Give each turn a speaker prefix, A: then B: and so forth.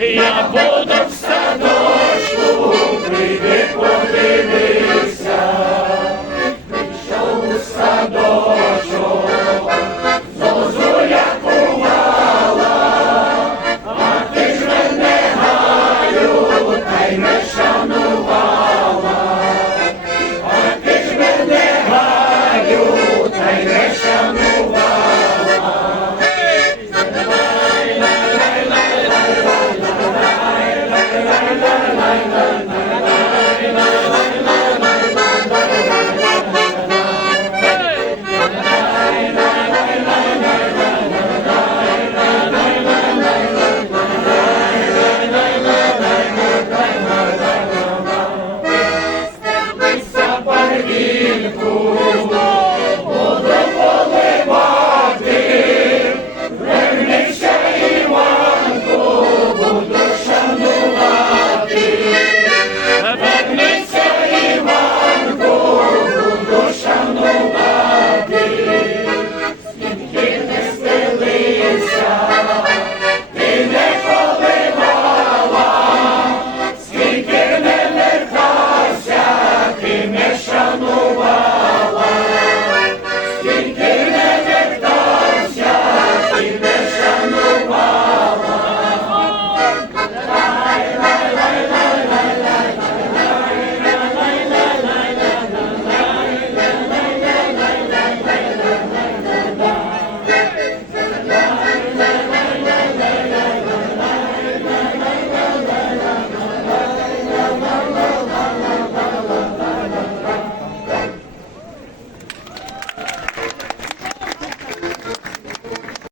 A: ja wodą stanął.